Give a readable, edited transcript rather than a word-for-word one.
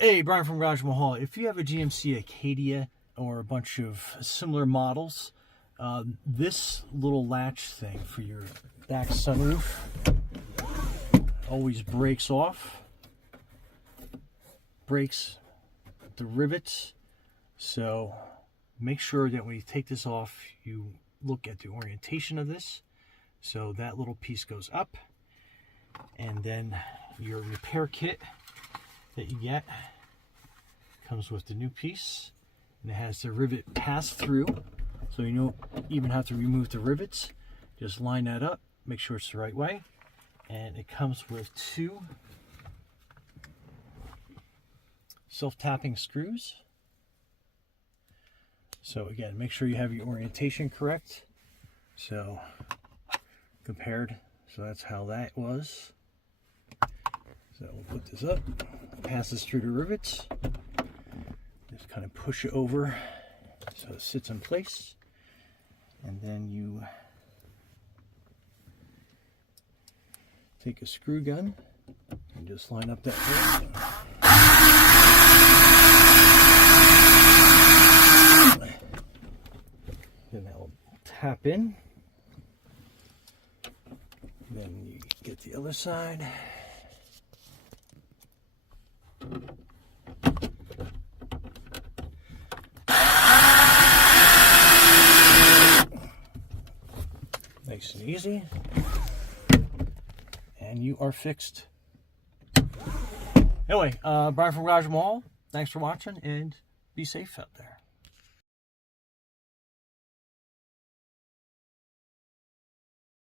Hey, Brian from Garage Mahal. If you have a GMC Acadia or a bunch of similar models, this little latch thing for your back sunroof always breaks off, breaks the rivets. So make sure that when you take this off, you look at the orientation of this. So that little piece goes up, and then your repair kit that you get comes with the new piece, and it has the rivet pass through, so you don't even have to remove the rivets. Just line that up, make sure it's the right way, and it comes with 2 self-tapping screws. So again, make sure you have your orientation correct. So compared, so that's how that was. So we'll put this up, passes through the rivets, just kind of push it over so it sits in place, and then you take a screw gun and just line up that hole. Then that will tap in. Then you get the other side. Nice and easy, and you are fixed. Anyway, Brian from Garage Mahal, thanks for watching, and be safe out there.